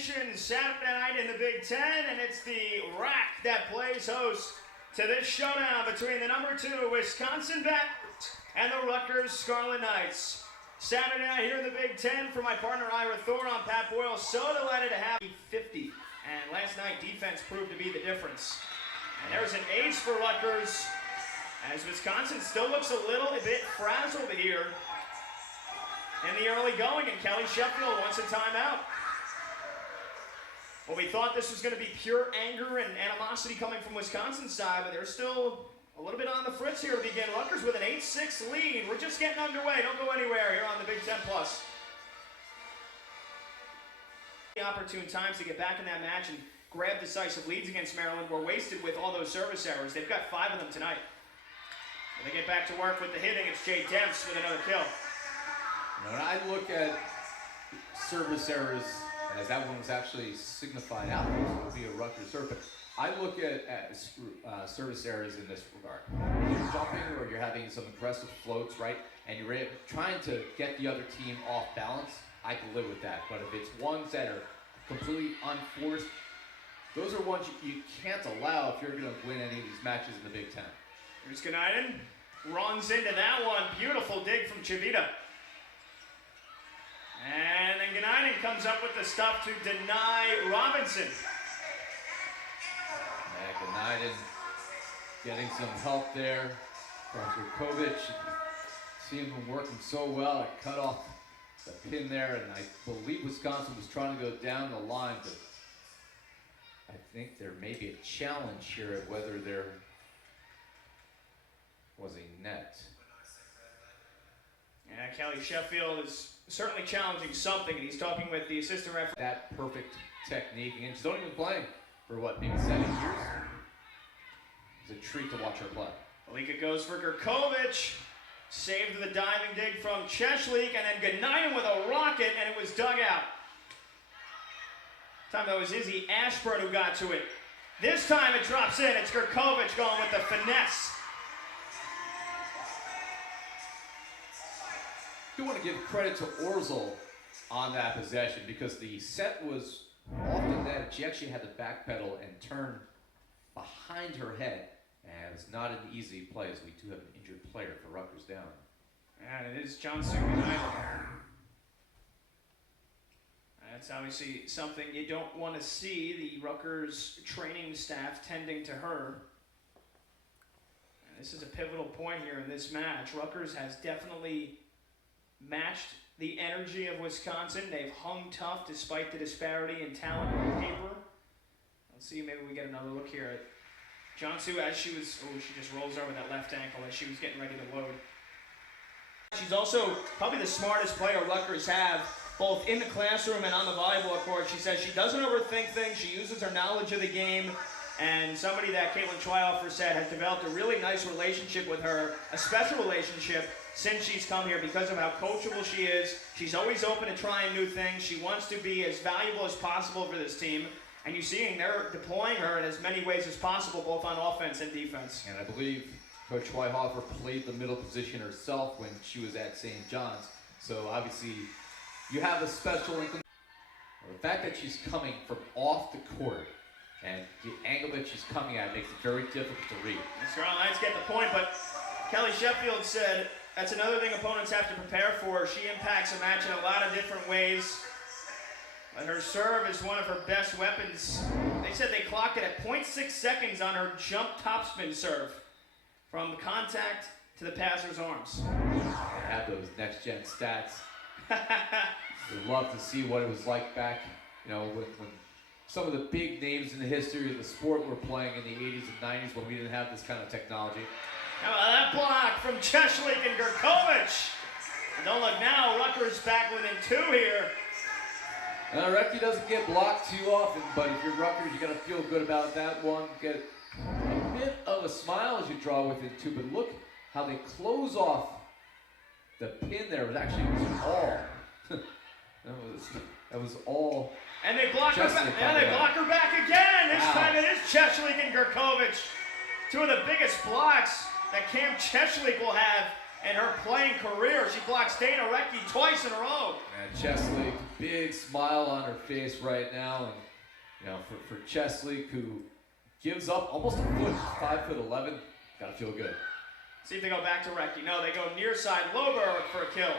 Nation, Saturday night in the Big Ten, and it's the RAC that plays host to this showdown between the number 2 Wisconsin Badgers and the Rutgers Scarlet Knights. Saturday night here in the Big Ten for my partner Ira Thor on Pat Boyle. So delighted to have 50. And last night, defense proved to be the difference. And there's an ace for Rutgers, as Wisconsin still looks a little bit frazzled here in the early going, and Kelly Sheffield wants a timeout. Well, we thought this was going to be pure anger and animosity coming from Wisconsin's side, but they're still a little bit on the fritz here to begin. Rutgers with an 8-6 lead. We're just getting underway. Don't go anywhere here on the Big Ten Plus. The opportune times to get back in that match and grab decisive leads against Maryland were wasted with all those service errors. They've got 5 of them tonight. When they get back to work with the hitting, it's Jay Demps with another kill. When I look at service errors, as that one was actually signified out, so it would be a Rutgers serve, but I look at service errors in this regard. When you're jumping or you're having some aggressive floats, right, and you're trying to get the other team off balance, I can live with that. But if it's ones that are completely unforced, those are ones you can't allow if you're going to win any of these matches in the Big Ten. Here's Ganainen, runs into that one. Beautiful dig from Chavita. And then Ganainen comes up with the stuff to deny Robinson. Yeah, Ganainen getting some help there from Gurkovic. Seeing him working so well to cut off the pin there, and I believe Wisconsin was trying to go down the line, but I think there may be a challenge here at whether there was a net. Yeah, Kelly Sheffield is certainly challenging something, and he's talking with the assistant referee. That perfect technique, and she's only been playing for what, maybe 7 years? It's a treat to watch her play. Beka goes for Gurkovic, saved the diving dig from Cieslik, and then Ganainen with a rocket, and it was dug out. This time that was Izzy Ashburn who got to it. This time it drops in. It's Gurkovic going with the finesse. I do want to give credit to Orzel on that possession because the set was often that she actually had to backpedal and turn behind her head, and it was not an easy play as we do have an injured player for Rutgers down. And it is Johnson Ganainen. That's obviously something you don't want to see, the Rutgers training staff tending to her. And this is a pivotal point here in this match. Rutgers has definitely matched the energy of Wisconsin. They've hung tough despite the disparity in talent on paper. Let's see, maybe we get another look here at Jonsu as she was, she just rolls over that left ankle as she was getting ready to load. She's also probably the smartest player Rutgers have, both in the classroom and on the volleyball court. She says she doesn't overthink things. She uses her knowledge of the game. And somebody that Caitlin Schweihofer said has developed a really nice relationship with her, a special relationship since she's come here because of how coachable she is. She's always open to trying new things. She wants to be as valuable as possible for this team. And you're seeing they're deploying her in as many ways as possible, both on offense and defense. And I believe Coach Schweihofer played the middle position herself when she was at St. John's. So obviously, you have a special income. The fact that she's coming from off the court and the angle that she's coming at makes it very difficult to read. The Scarlet Knights get the point, but Kelly Sheffield said that's another thing opponents have to prepare for. She impacts a match in a lot of different ways, but her serve is one of her best weapons. They said they clocked it at 0.6 seconds on her jump topspin serve, from contact to the passer's arms. I have those next-gen stats. We'd love to see what it was like back, when some of the big names in the history of the sport were playing in the 80s and 90s when we didn't have this kind of technology. How about that block from Cieslik and Gurkovic? And don't look now, Rutgers back within 2 here. Now, Recchi doesn't get blocked too often, but if you're Rutgers, you got to feel good about that one. Get a bit of a smile as you draw within 2, but look how they close off the pin there. It was actually all. that was all. And they block her back. Yeah, they block her back again. This time it is Cieslik and Gurkovic. 2 of the biggest blocks that Cam Cieslik will have in her playing career. She blocks Dana Recchi twice in a row. And Cieslik big smile on her face right now, and you know, for Cieslik, who gives up almost a foot, 5'11", gotta feel good. See if they go back to Recchi. No, they go near side. Loberg for a kill.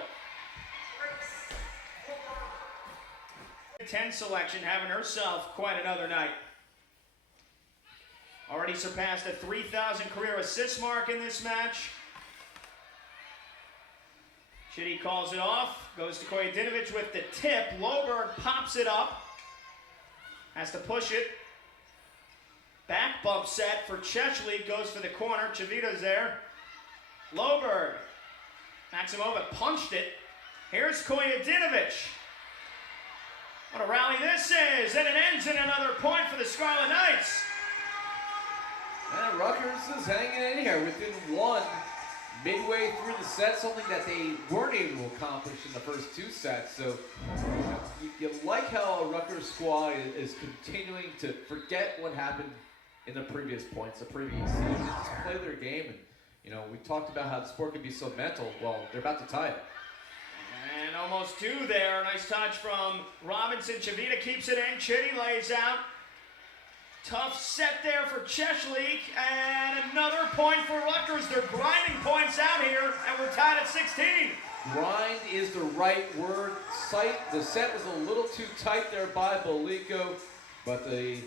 10 selection, having herself quite another night. Already surpassed a 3,000 career assist mark in this match. Chitty calls it off. Goes to Kojadinovic with the tip. Loberg pops it up. Has to push it. Back bump set for Cieslik. Goes for the corner. Chavita's there. Loberg. Maximova punched it. Here's Kojadinovic. What a rally this is. And it ends in another point for the Scarlet Knights. And Rutgers is hanging in here within one midway through the set, something that they weren't able to accomplish in the first two sets. So you like how a Rutgers squad is continuing to forget what happened in the previous points, the previous season, just play their game. And you know, we talked about how the sport can be so mental. Well, they're about to tie it. And almost two there. Nice touch from Robinson. Chavita keeps it in. Chitty lays out. Tough set there for Cieslik, and another point for Rutgers. They're grinding points out here, and we're tied at 16. Grind is the right word. The set was a little too tight there by Boliko, but they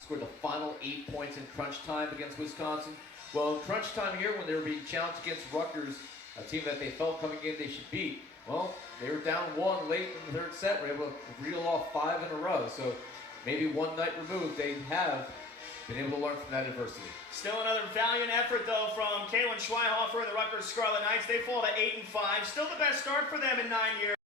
scored the final 8 points in crunch time against Wisconsin. Well, in crunch time here, when they were being challenged against Rutgers, a team that they felt coming in they should beat, well, they were down one late in the third set. Were able to reel off 5 in a row. So maybe one night removed, they have been able to learn from that adversity. Still another valiant effort, though, from Kaylin Schweihofer and the Rutgers Scarlet Knights. They fall to 8-5. Still the best start for them in 9 years.